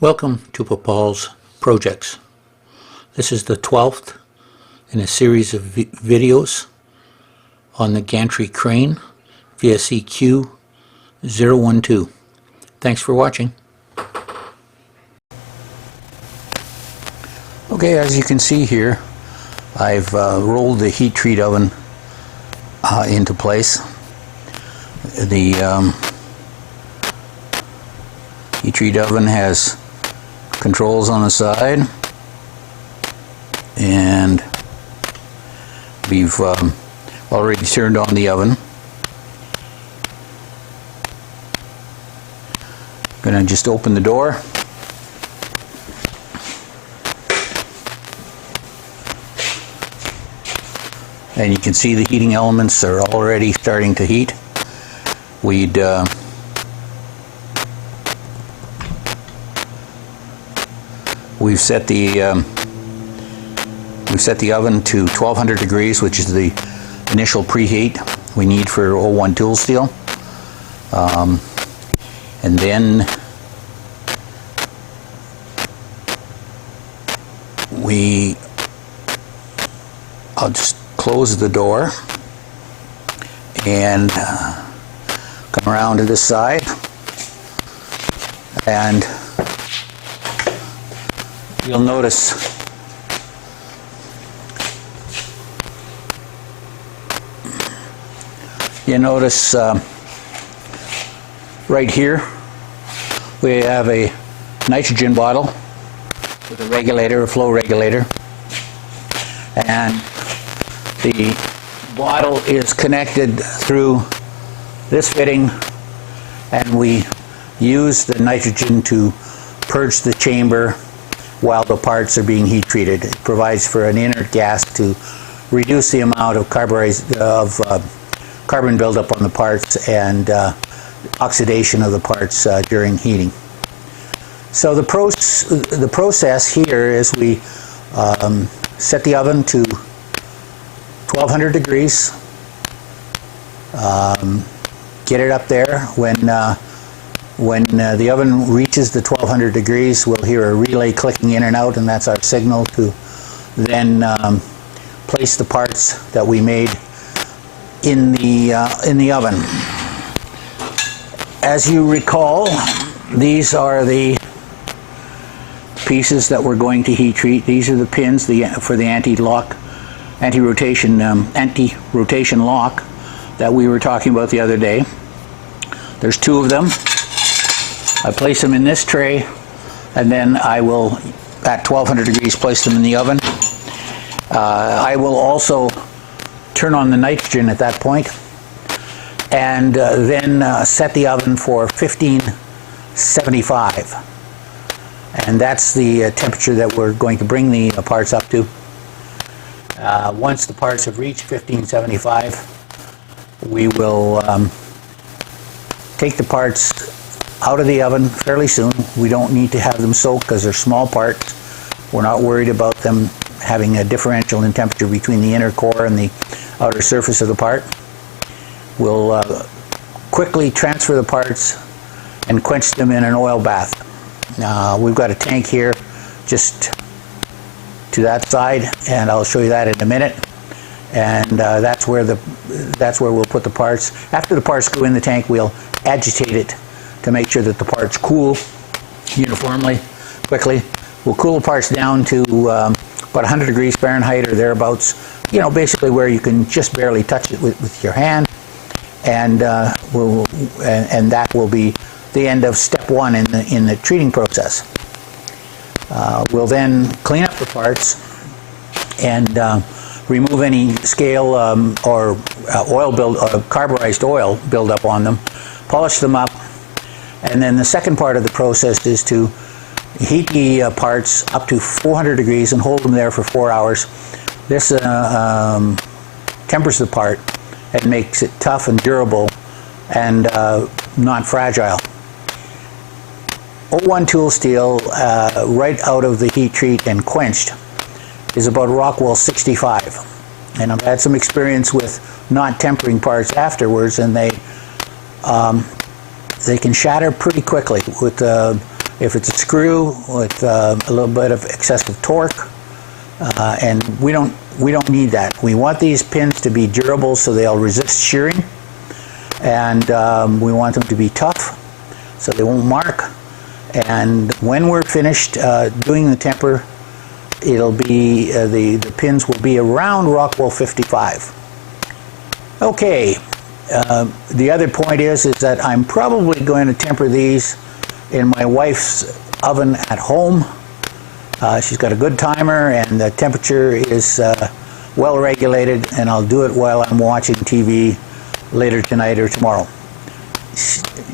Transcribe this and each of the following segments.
Welcome to Papaul's Projects. This is the 12th in a series of videos on the Gantry Crane VSEQ 012. Thanks for watching. Okay, as you can see here, I've rolled the heat treat oven into place. The heat treat oven has controls on the side, and we've already turned on the oven. Gonna just open the door. And you can see the heating elements are already starting to heat. We've set the oven to 1200 degrees, which is the initial preheat we need for 01 tool steel. And then I'll just close the door and come around to this side, and you'll notice right here we have a nitrogen bottle with a regulator, a flow regulator, and the bottle is connected through this fitting, and we use the nitrogen to purge the chamber while the parts are being heat treated. It provides for an inert gas to reduce the amount of carbon buildup on the parts and oxidation of the parts during heating. So the process here is we set the oven to 1200 degrees, get it up there. When the oven reaches the 1200 degrees, we'll hear a relay clicking in and out, and that's our signal to then place the parts that we made in the oven. As you recall, these are the pieces that we're going to heat treat. These are the pins for the anti-rotation lock that we were talking about the other day. There's two of them. I place them in this tray, and then I will, at 1200 degrees, place them in the oven. I will also turn on the nitrogen at that point, and then set the oven for 1575. And that's the temperature that we're going to bring the parts up to. Once the parts have reached 1575, we will take the parts out of the oven fairly soon. We don't need to have them soaked because they're small parts. We're not worried about them having a differential in temperature between the inner core and the outer surface of the part. We'll quickly transfer the parts and quench them in an oil bath. We've got a tank here just to that side, and I'll show you that in a minute. And that's where we'll put the parts. After the parts go in the tank, we'll agitate it to make sure that the parts cool uniformly, quickly. We'll cool the parts down to about 100 degrees Fahrenheit or thereabouts, basically where you can just barely touch it with your hand, and that will be the end of step one in the treating process. We'll then clean up the parts and remove any scale or carburized oil buildup on them, polish them up, and then the second part of the process is to heat the parts up to 400 degrees and hold them there for 4 hours. This tempers the part and makes it tough and durable and not fragile. 01 tool steel, right out of the heat treat and quenched, is about Rockwell 65. And I've had some experience with not tempering parts afterwards, and they can shatter pretty quickly with If it's a screw with a little bit of excessive torque, and we don't need that. We want these pins to be durable so they'll resist shearing, and we want them to be tough so they won't mark. And when we're finished doing the temper, it'll be the pins will be around Rockwell 55. Okay. The other point is that I'm probably going to temper these in my wife's oven at home. She's got a good timer and the temperature is well regulated, and I'll do it while I'm watching TV later tonight or tomorrow.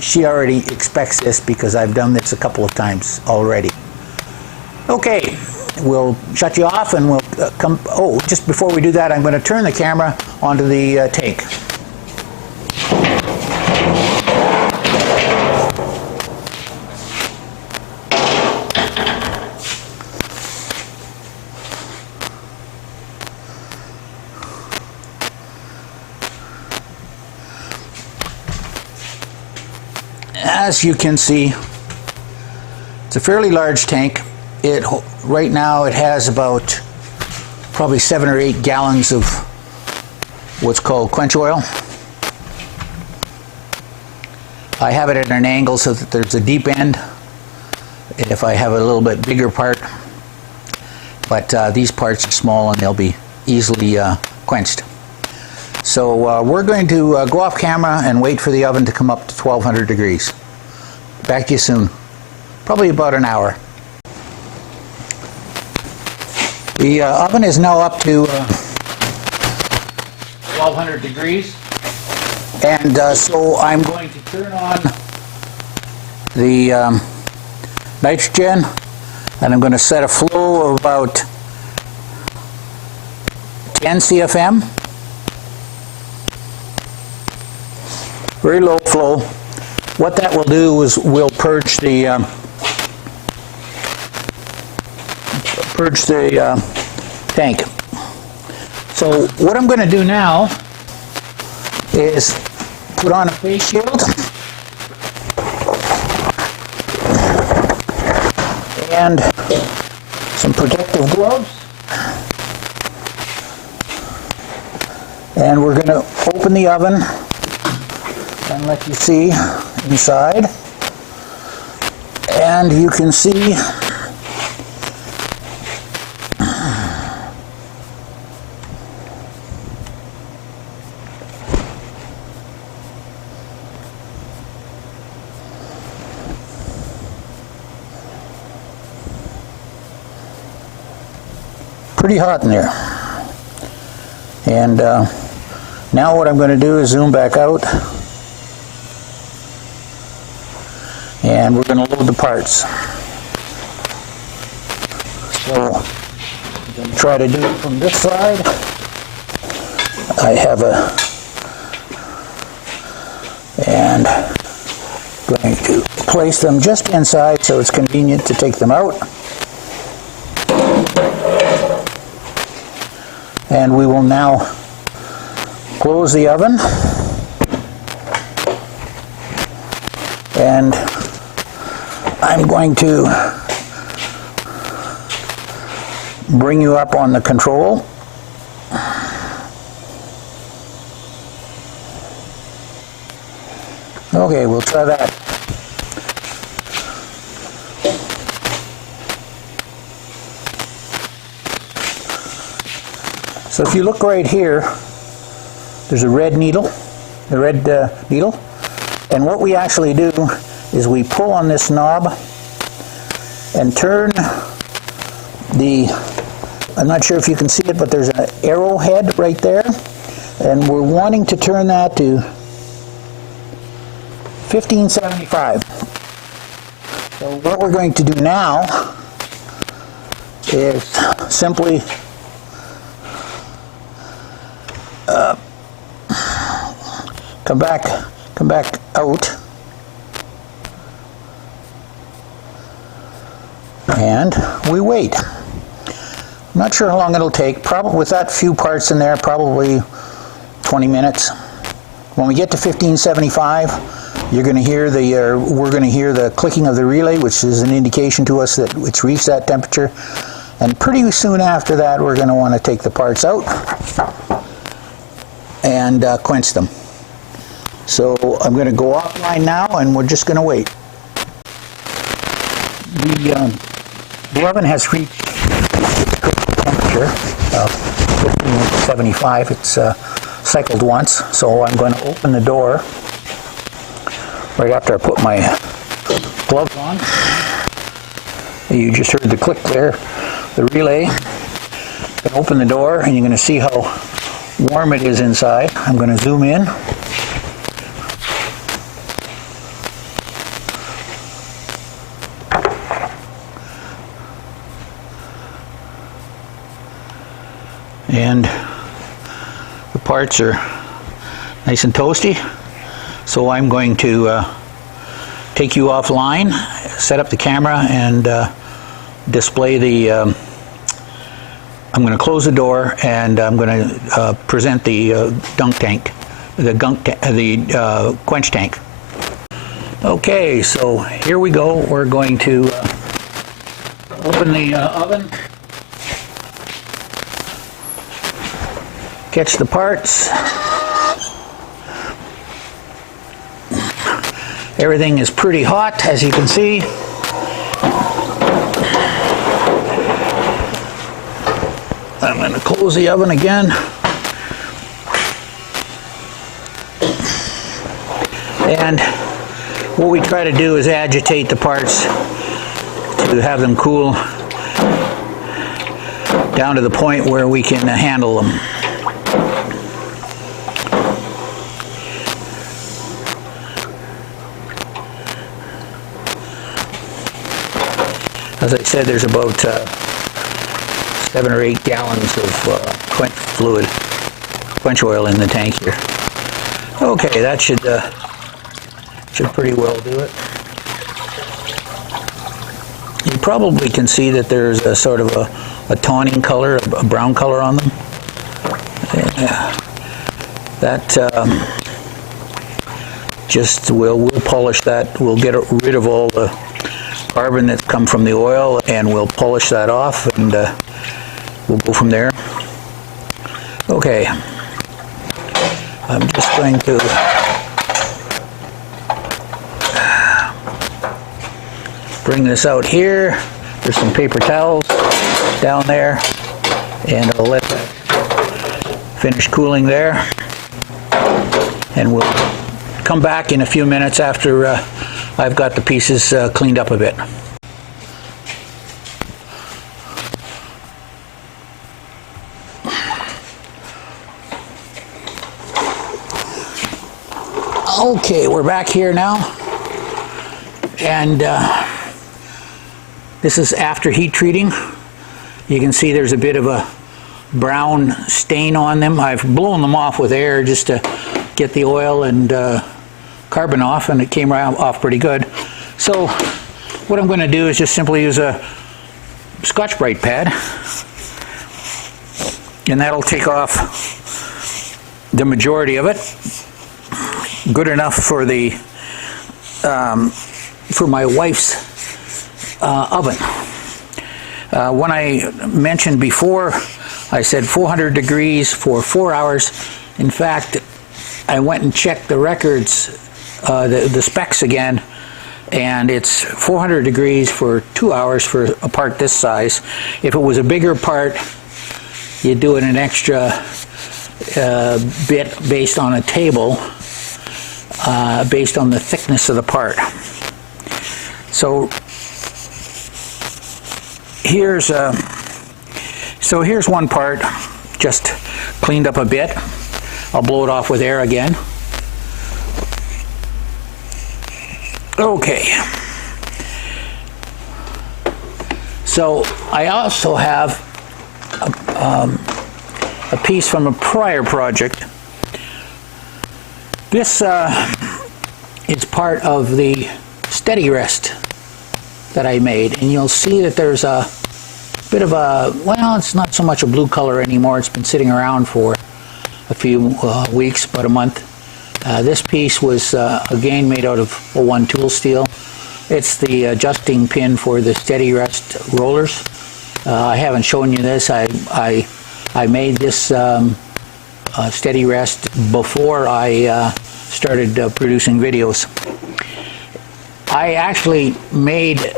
She already expects this because I've done this a couple of times already. Okay, we'll shut you off and we'll come. Oh, just before we do that, I'm going to turn the camera onto the tank. As you can see, it's a fairly large tank. Right now it has about probably 7 or 8 gallons of what's called quench oil. I have it at an angle so that there's a deep end if I have a little bit bigger part, but these parts are small and they'll be easily quenched. So we're going to go off camera and wait for the oven to come up to 1200 degrees. Back to you soon. Probably about an hour. The oven is now up to 1200 degrees. And so I'm going to turn on the nitrogen, and I'm going to set a flow of about 10 CFM. Very low flow. What that will do is we'll purge the tank. So what I'm going to do now is put on a face shield and some protective gloves, and we're going to open the oven and let you see inside, and you can see pretty hot in there. And now what I'm going to do is zoom back out, and we're going to load the parts. So I'm going to try to do it from this side. I have and going to place them just inside so it's convenient to take them out. And we will now close the oven, and I'm going to bring you up on the control. Okay, we'll try that. So if you look right here, there's a red needle, and what we actually do is we pull on this knob and turn I'm not sure if you can see it, but there's an arrowhead right there, and we're wanting to turn that to 1575. So what we're going to do now is simply come back out, and we wait. I'm not sure how long it'll take. Probably with that few parts in there, probably 20 minutes. When we get to 1575, You're going to hear the, we're going to hear the clicking of the relay, which is an indication to us that it's reached that temperature. And pretty soon after that, we're going to want to take the parts out and quench them. So I'm going to go offline now, and we're just going to wait. The oven has reached its critical temperature of 1575. It's cycled once, so I'm going to open the door right after I put my gloves on. You just heard the click there, the relay. I'm going to open the door, and you're going to see how warm it is inside. I'm going to zoom in. And the parts are nice and toasty, so I'm going to take you offline, set up the camera, and display the I'm going to close the door, and I'm going to present the dunk tank, the quench tank. Okay, so here we go. We're going to open the oven, catch the parts. Everything is pretty hot, as you can see. I'm going to close the oven again. And what we try to do is agitate the parts to have them cool down to the point where we can handle them. As I said, there's about 7 or 8 gallons of quench oil in the tank here. Okay, that should pretty well do it. You probably can see that there's a sort of a tawny color, a brown color on them. That just we'll polish that. We'll get rid of all the carbon that's come from the oil, and we'll polish that off, and we'll go from there. Okay, I'm just going to bring this out here. There's some paper towels down there, and I'll let that finish cooling there, and we'll come back in a few minutes after I've got the pieces cleaned up a bit. Okay, we're back here now, and this is after heat treating. You can see there's a bit of a brown stain on them. I've blown them off with air just to get the oil and carbon off, and it came right off pretty good. So what I'm going to do is just simply use a Scotch-Brite pad, and that'll take off the majority of it. Good enough for the for my wife's oven. When I mentioned before, I said 400 degrees for 4 hours. In fact, I went and checked the records, the specs again, and it's 400 degrees for 2 hours for a part this size. If it was a bigger part, you'd do it an extra bit based on a table, based on the thickness of the part. So here's one part, just cleaned up a bit. I'll blow it off with air again. Okay. So I also have a piece from a prior project. This is part of the steady rest that I made, and you'll see that there's a bit of a, well, it's not so much a blue color anymore. It's been sitting around for a few weeks, about a month. This piece was again made out of 01 tool steel. It's the adjusting pin for the steady rest rollers. I haven't shown you this. I made this steady rest before I started producing videos. I actually made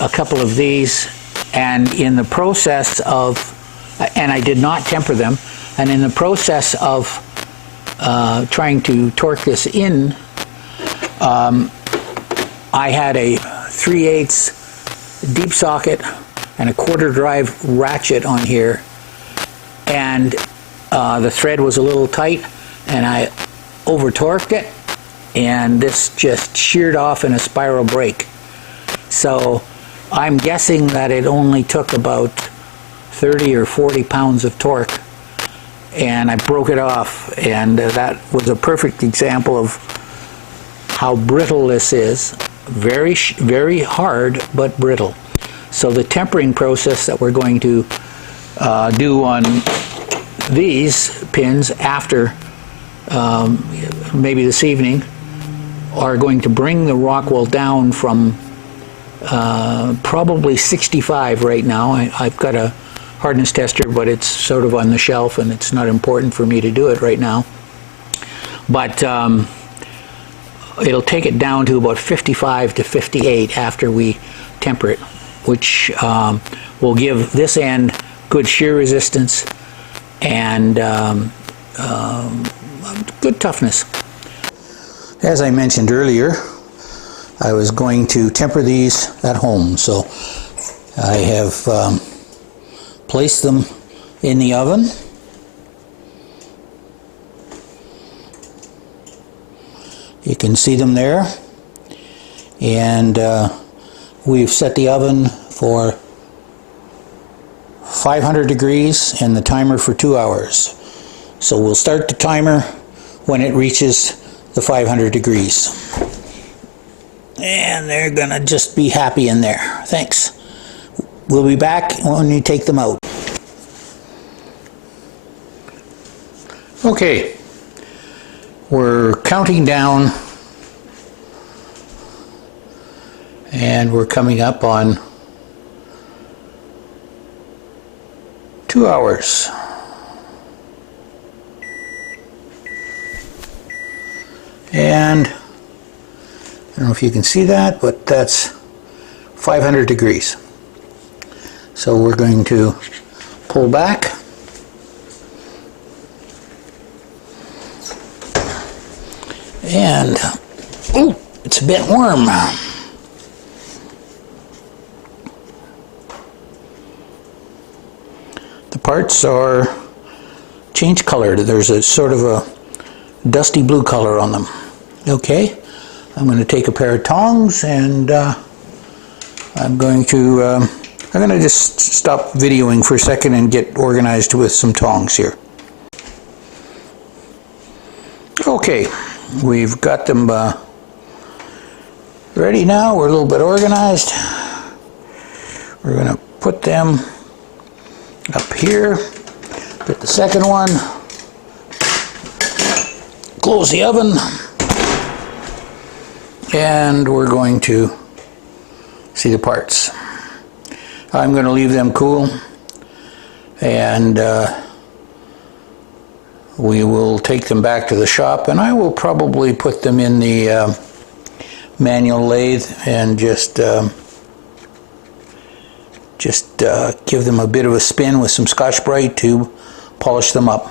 a couple of these, and in the process of, and I did not temper them, and in the process of trying to torque this in, I had a 3/8 deep socket and a 1/4 drive ratchet on here, and the thread was a little tight, and I over torqued it, and this just sheared off in a spiral break. So I'm guessing that it only took about 30 or 40 pounds of torque, and I broke it off, and that was a perfect example of how brittle this is. Very, very hard, but brittle. So the tempering process that we're going to do on these pins after maybe this evening are going to bring the rock wool down from probably 65 right now. I've got a hardness tester, but it's sort of on the shelf, and it's not important for me to do it right now. But it'll take it down to about 55 to 58 after we temper it, which will give this end good shear resistance and good toughness. As I mentioned earlier, I was going to temper these at home, so I have placed them in the oven. You can see them there, and we've set the oven for 500 degrees and the timer for 2 hours. So we'll start the timer when it reaches the 500 degrees. And they're gonna just be happy in there. Thanks. We'll be back when you take them out. Okay. We're counting down, and we're coming up on 2 hours. And I don't know if you can see that, but that's 500 degrees. So we're going to pull back. And, ooh, it's a bit warm. The parts are change color. There's a sort of a dusty blue color on them. Okay, I'm going to take a pair of tongs, and I'm going to just stop videoing for a second and get organized with some tongs here. Okay. We've got them ready now. We're a little bit organized. We're going to put them up here. Get the second one. Close the oven. And we're going to see the parts. I'm going to leave them cool, and we will take them back to the shop, and I will probably put them in the manual lathe and just give them a bit of a spin with some Scotch-Brite to polish them up.